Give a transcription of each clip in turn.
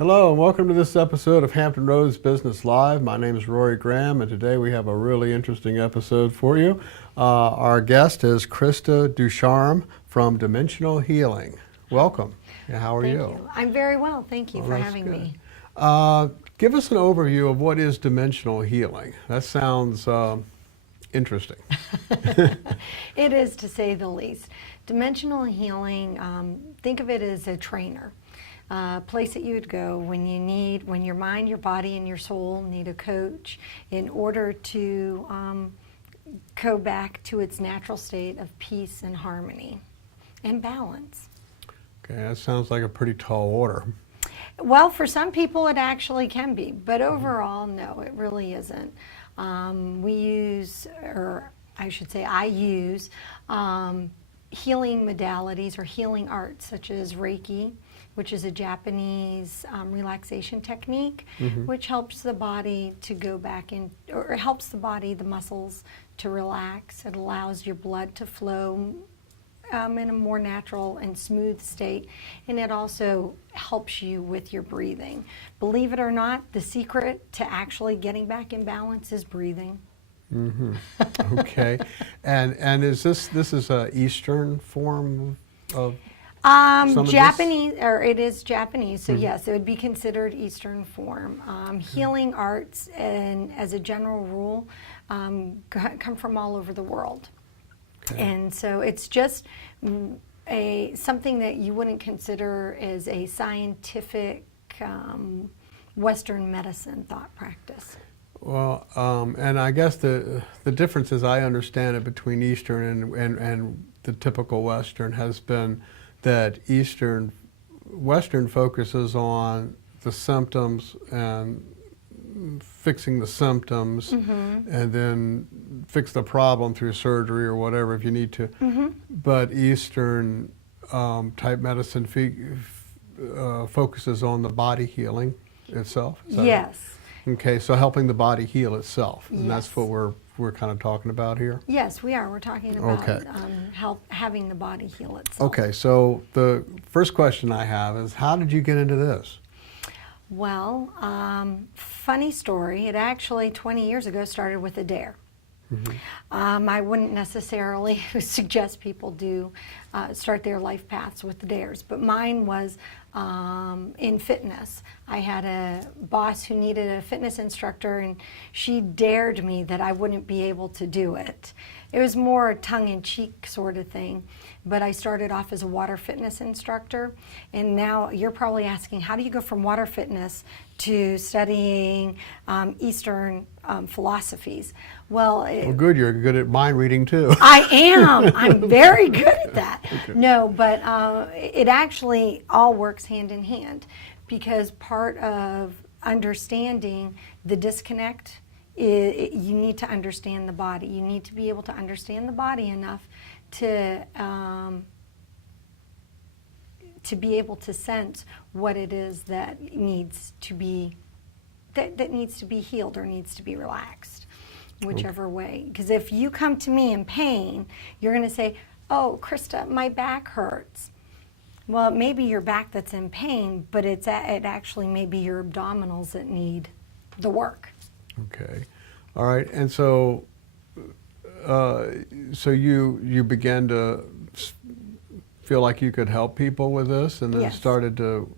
Hello and welcome to this episode of Hampton Roads Business Live. My name is Rory Graham and today we have a really interesting episode for you. Our guest is Krista Ducharme from Dimensional Healing. Welcome. How are you? Thank you. I'm very well. Thank you for having me. Give us an overview of what is dimensional healing. That sounds interesting. It is, to say the least. Dimensional healing, think of it as a trainer. Place that you would go when your mind, your body, and your soul need a coach in order to go back to its natural state of peace and harmony and balance. Okay, that sounds like a pretty tall order. Well, for some people it actually can be, but overall, no, it really isn't. We use, or I should say I use, healing modalities or healing arts such as Reiki, which is a Japanese relaxation technique, which helps the body to go back in, or helps the body, the muscles to relax. It allows your blood to flow in a more natural and smooth state, and it also helps you with your breathing. Believe it or not, the secret to actually getting back in balance is breathing. Okay, and is this is a Eastern form of Japanese, or it is Japanese, so yes, it would be considered Eastern form. Healing arts, and as a general rule, come from all over the world. Okay. And so it's just something that you wouldn't consider as a scientific Western medicine thought practice. Well, and I guess the difference, as I understand it, between Eastern and the typical Western has been that Western focuses on the symptoms and fixing the symptoms, and then fix the problem through surgery or whatever if you need to. But Eastern type medicine focuses on the body healing itself. Yes. Okay, so helping the body heal itself, and yes, that's what we're kind of talking about here. Yes, we are. We're talking about having the body heal itself. Okay, so the first question I have is, how did you get into this? Well, funny story. It actually 20 years ago started with a dare. I wouldn't necessarily suggest people start their life paths with the dares, but mine was in fitness. I had a boss who needed a fitness instructor, and she dared me that I wouldn't be able to do it. It was more a tongue-in-cheek sort of thing, but I started off as a water fitness instructor, and now you're probably asking, how do you go from water fitness to studying Eastern philosophies? Well, good. You're good at mind reading too. I am. I'm very good at that. Okay. No, but it actually all works hand in hand, because part of understanding the disconnect is you need to understand the body. You need to be able to understand the body enough to be able to sense what it is that needs to be healed or needs to be relaxed, whichever way. Because if you come to me in pain, you're going to say, "Oh, Krista, my back hurts." Well, it may be your back that's in pain, but it actually may be your abdominals that need the work. Okay, all right. And so, you began to feel like you could help people with this, and then yes, started to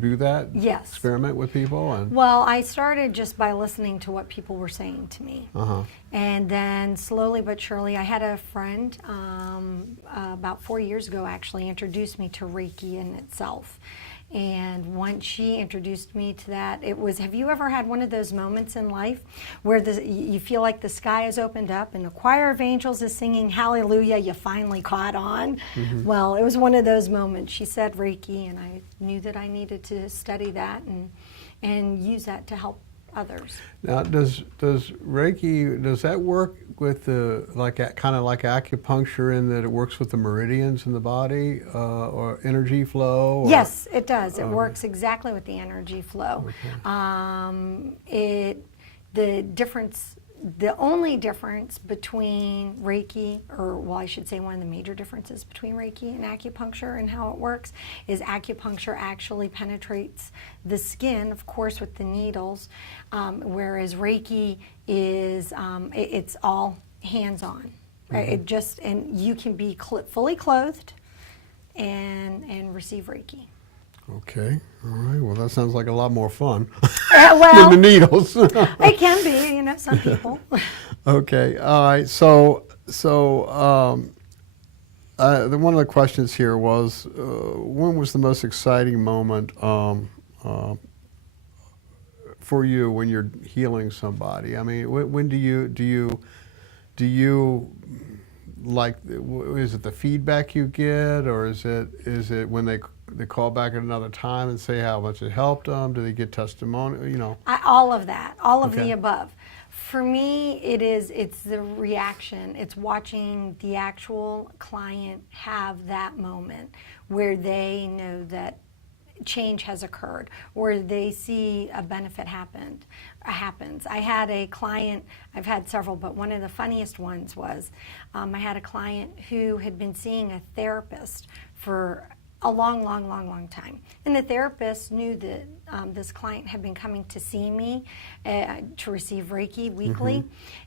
do that? Yes. Experiment with people? Well, I started just by listening to what people were saying to me. And then slowly but surely, I had a friend about 4 years ago actually introduced me to Reiki in itself. And once she introduced me to that, it was, have you ever had one of those moments in life where you feel like the sky has opened up and a choir of angels is singing hallelujah, you finally caught on? Well, it was one of those moments. She said Reiki, and I knew that I needed to study that and use that to help others. Now, does Reiki, does that work with the, kind of like acupuncture, in that it works with the meridians in the body, or energy flow? Or? Yes, it does. It works exactly with the energy flow. Okay. The difference The only difference between Reiki, or well, I should say one of the major differences between Reiki and acupuncture and how it works, is acupuncture actually penetrates the skin, of course, with the needles, whereas Reiki is it's all hands-on. Right? It just, and you can be fully clothed and receive Reiki. Okay. All right. Well, that sounds like a lot more fun Well, than the needles. it can be, some people. Okay. All right. So one of the questions here was, when was the most exciting moment for you when you're healing somebody? I mean, when do you like? Is it the feedback you get, or is it when they call back at another time and say how much it helped them? Do they get testimony? All of that, all of Okay. the above. For me, it's the reaction. It's watching the actual client have that moment where they know that change has occurred, or they see a benefit happens. I had a client, I've had several, but one of the funniest ones was I had a client who had been seeing a therapist for a long time. And the therapist knew that this client had been coming to see me to receive Reiki weekly.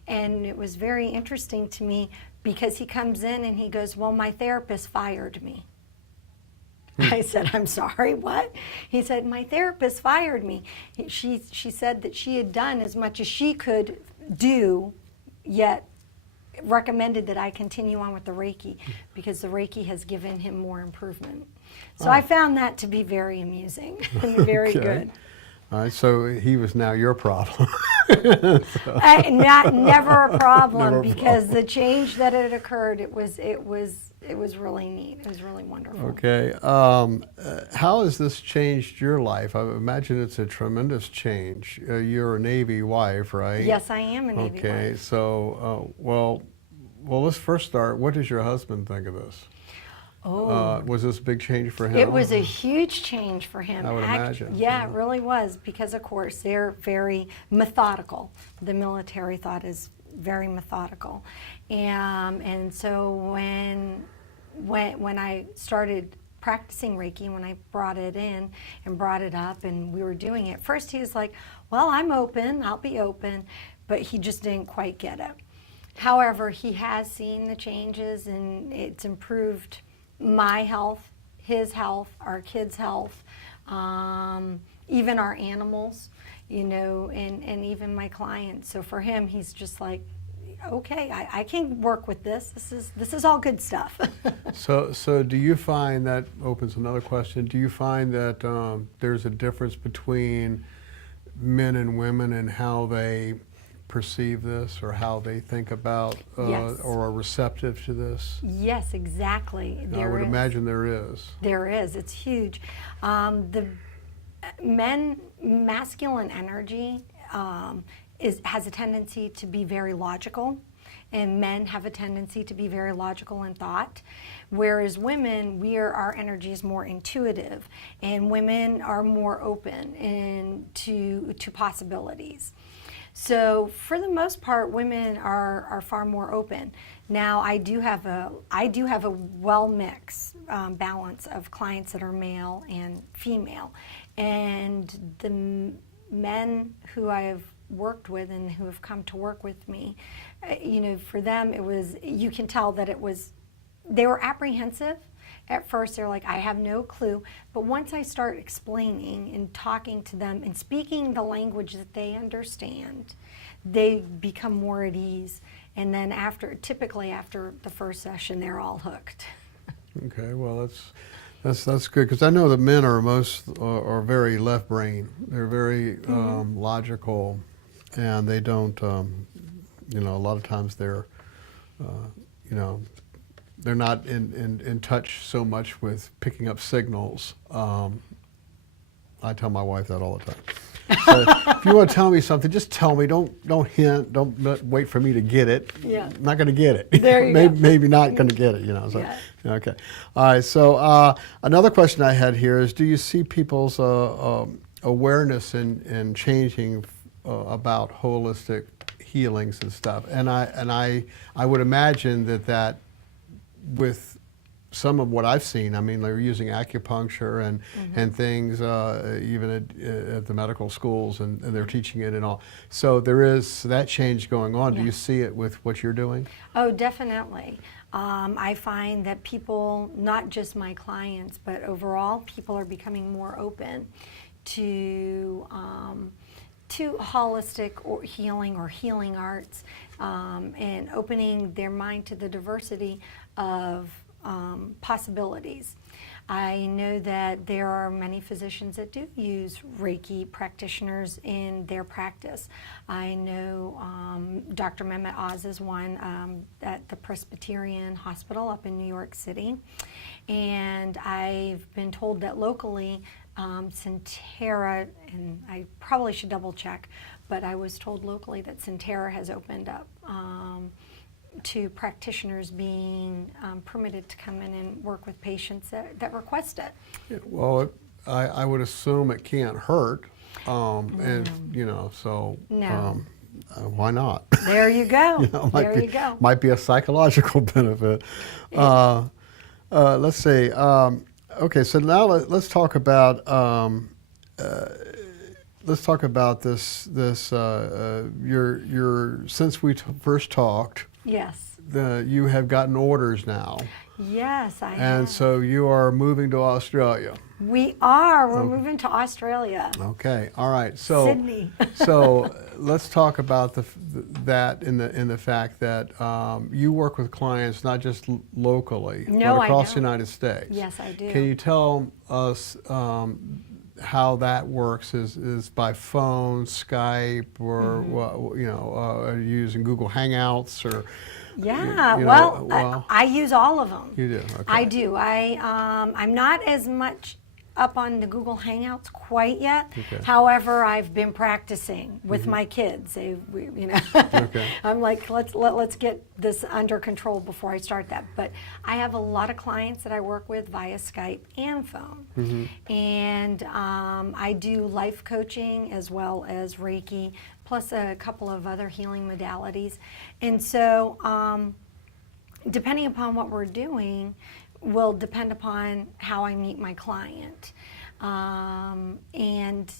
And it was very interesting to me because he comes in and he goes, well, my therapist fired me. I said, I'm sorry, what? He said, my therapist fired me. She said that she had done as much as she could do, yet recommended that I continue on with the Reiki because the Reiki has given him more improvement. So I found that to be very amusing and very good. All right, so he was now your problem. Never a problem Never a because the change that had occurred, it was really neat. It was really wonderful. Okay. How has this changed your life? I imagine it's a tremendous change. You're a Navy wife, right? Yes, I am a Navy wife. Okay, so, well, let's first start. What does your husband think of this? Oh. Was this a big change for him? It was a huge change for him. I would imagine. Yeah, it really was because, of course, they're very methodical. The military thought is very methodical. And so when I started practicing Reiki, when I brought it in and brought it up and we were doing it, first he was like, well, I'm open, I'll be open, but he just didn't quite get it. However, he has seen the changes and it's improved my health, his health, our kids' health, even our animals, and even my clients. So for him, he's just like, okay, I can work with this. This is all good stuff. So do you find, that opens another question, do you find that there's a difference between men and women in how they perceive this or how they think about Yes. or are receptive to this? Yes, exactly. I would imagine there is. There is. It's huge. The masculine energy has a tendency to be very logical, and men have a tendency to be very logical in thought, whereas women, our energy is more intuitive, and women are more open to possibilities. So for the most part, women are far more open. Now I do have a well mixed balance of clients that are male and female, and the men who I have worked with and who have come to work with me, for them you can tell that they were apprehensive. At first, they're like, I have no clue. But once I start explaining and talking to them and speaking the language that they understand, they become more at ease. And then typically after the first session, they're all hooked. Okay, well, that's good, because I know that men are very left brain. They're very logical, and they don't, a lot of times they're not in touch so much with picking up signals. I tell my wife that all the time. So if you want to tell me something, just tell me. Don't hint. Don't wait for me to get it. Yeah. I'm not going to get it. There you go. Maybe not going to get it. So, Yeah. Okay. All right. So another question I had here is: do you see people's awareness in changing about holistic healings and stuff. And I would imagine that with some of what I've seen, I mean, they're using acupuncture and things, even at the medical schools, and they're teaching it and all. So there is that change going on. Yeah. Do you see it with what you're doing? Oh, definitely. I find that people, not just my clients, but overall, people are becoming more open to holistic or healing arts, and opening their mind to the diversity of possibilities. I know that there are many physicians that do use Reiki practitioners in their practice. I know Dr. Mehmet Oz is one at the Presbyterian Hospital up in New York City. And I've been told that locally, Centera, and I probably should double check, but I was told locally that Centera has opened up to practitioners being permitted to come in and work with patients that request it. Yeah, well, I would assume it can't hurt, and so No. Why not? There you go. Might you go. Might be a psychological benefit. Let's see. Okay, so now let's talk about this. Your since we first talked. Yes. You have gotten orders now. Yes, I have. And so you are moving to Australia. We are. We're moving to Australia. Okay. All right. So Sydney. So let's talk about that in the fact that you work with clients not just locally, No, but across I the don't. United States. Yes, I do. Can you tell us how that works? Is by phone, Skype, or are you using Google Hangouts or? Yeah, well, I use all of them. You do. Okay. I do. I'm not as much up on the Google Hangouts quite yet. Okay. However, I've been practicing with my kids. Okay. I'm like, let's get this under control before I start that. But I have a lot of clients that I work with via Skype and phone, and I do life coaching as well as Reiki, plus a couple of other healing modalities. And so, depending upon what we're doing, will depend upon how I meet my client. And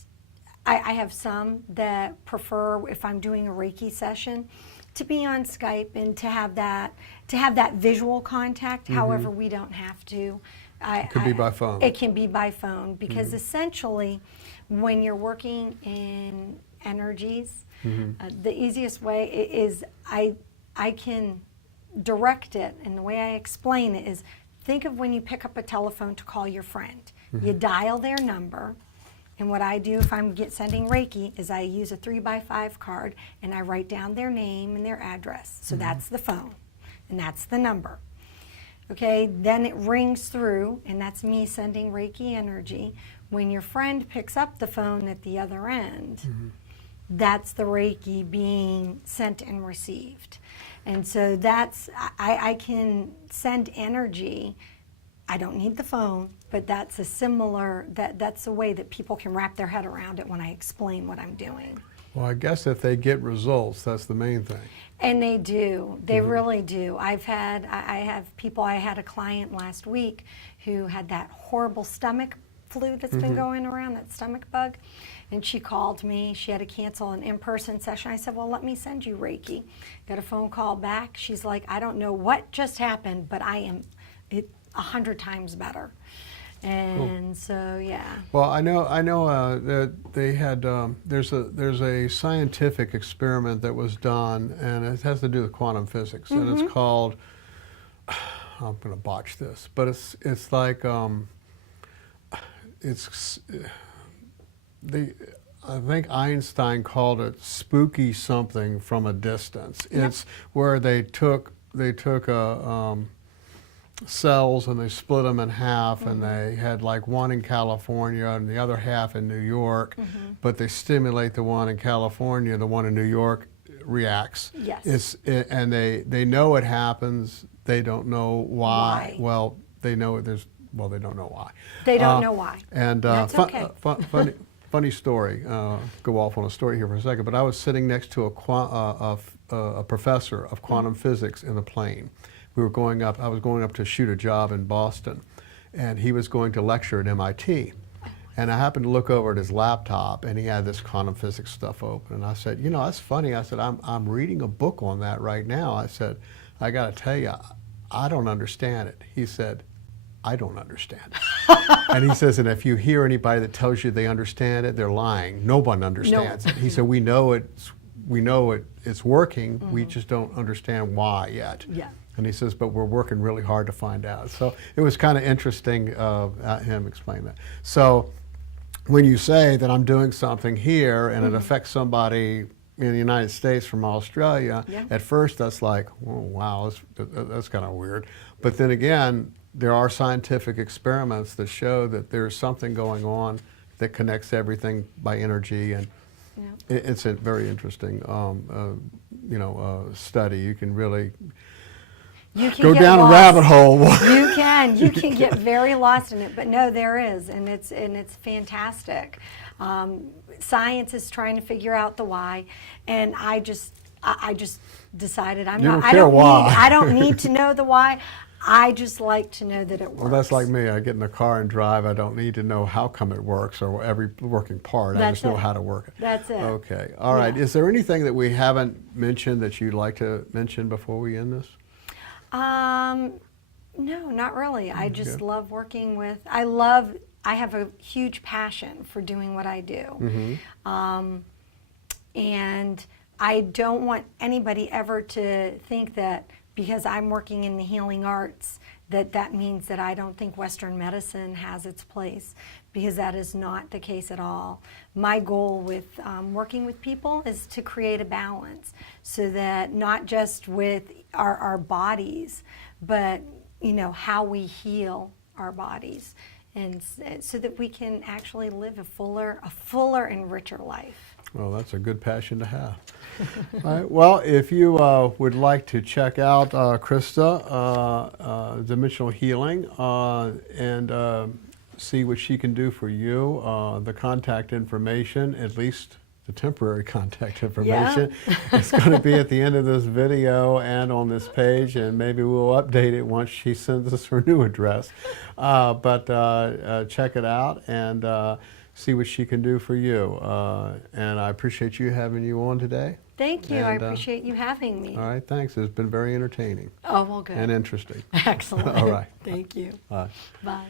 I have some that prefer, if I'm doing a Reiki session, to be on Skype and to have that visual contact. However, we don't have to. It could be by phone. It can be by phone because essentially, when you're working in energies, the easiest way is I can direct it, and the way I explain it is, think of when you pick up a telephone to call your friend. You dial their number, and what I do if I'm sending Reiki is I use a 3x5 card and I write down their name and their address. So that's the phone, and that's the number. Okay, then it rings through, and that's me sending Reiki energy. When your friend picks up the phone at the other end, that's the Reiki being sent and received. And so I can send energy. I don't need the phone, but that's that's a way that people can wrap their head around it when I explain what I'm doing. Well, I guess if they get results, that's the main thing. And they do. They really do. I had a client last week who had that horrible stomach flu that's been going around, that stomach bug. And she called me. She had to cancel an in-person session. I said, well, let me send you Reiki. Got a phone call back. She's like, I don't know what just happened, but I am 100 times better. And so, yeah. Well, I know that they had, there's a scientific experiment that was done, and it has to do with quantum physics, and it's called, I'm going to botch this, but it's like, I think Einstein called it spooky something from a distance. It's where they took cells and they split them in half, and they had like one in California and the other half in New York, but they stimulate the one in California, the one in New York reacts. Yes. And they know it happens. They don't know why. Well, they know they don't know why. They don't know why. And That's okay. funny story. Go off on a story here for a second, but I was sitting next to a professor of quantum physics in a plane. We were going up. I was going up to shoot a job in Boston, and he was going to lecture at MIT. And I happened to look over at his laptop, and he had this quantum physics stuff open. And I said, you know, that's funny. I said, I'm reading a book on that right now. I said, I got to tell you, I don't understand it. He said, I don't understand it. And he says, and if you hear anybody that tells you they understand it, they're lying. No one understands it. He said, we know it's working. We just don't understand why yet. Yeah. And he says, but we're working really hard to find out. So it was kind of interesting him explain that. So when you say that I'm doing something here and it affects somebody in the United States from Australia, at first that's like, oh, wow, that's kind of weird. But then again, there are scientific experiments that show that there's something going on that connects everything by energy, and it's a very interesting, study. You can really go down a rabbit hole. You can get very lost in it, but no, there is, and it's fantastic. Science is trying to figure out the why, and I just decided I don't need to know the why. I just like to know that it works. Well, that's like me. I get in the car and drive. I don't need to know how come it works or every working part. I just know how to work it. That's it. Okay. All right. Is there anything that we haven't mentioned that you'd like to mention before we end this? No, not really. I just love working with, I have a huge passion for doing what I do. And I don't want anybody ever to think that because I'm working in the healing arts, that means that I don't think Western medicine has its place, because that is not the case at all. My goal with working with people is to create a balance, so that not just with our bodies, but how we heal our bodies, and so that we can actually live a fuller and richer life. Well, that's a good passion to have. All right. Well, if you would like to check out Krista, Dimensional Healing, and see what she can do for you, the contact information, at least the temporary contact information, is going to be at the end of this video and on this page, and maybe we'll update it once she sends us her new address. But check it out and see what she can do for you. And I appreciate you having you on today. Thank you. I appreciate you having me. All right, thanks. It's been very entertaining. Oh, well, good. And interesting. Excellent. All right. Thank you. Bye. Bye.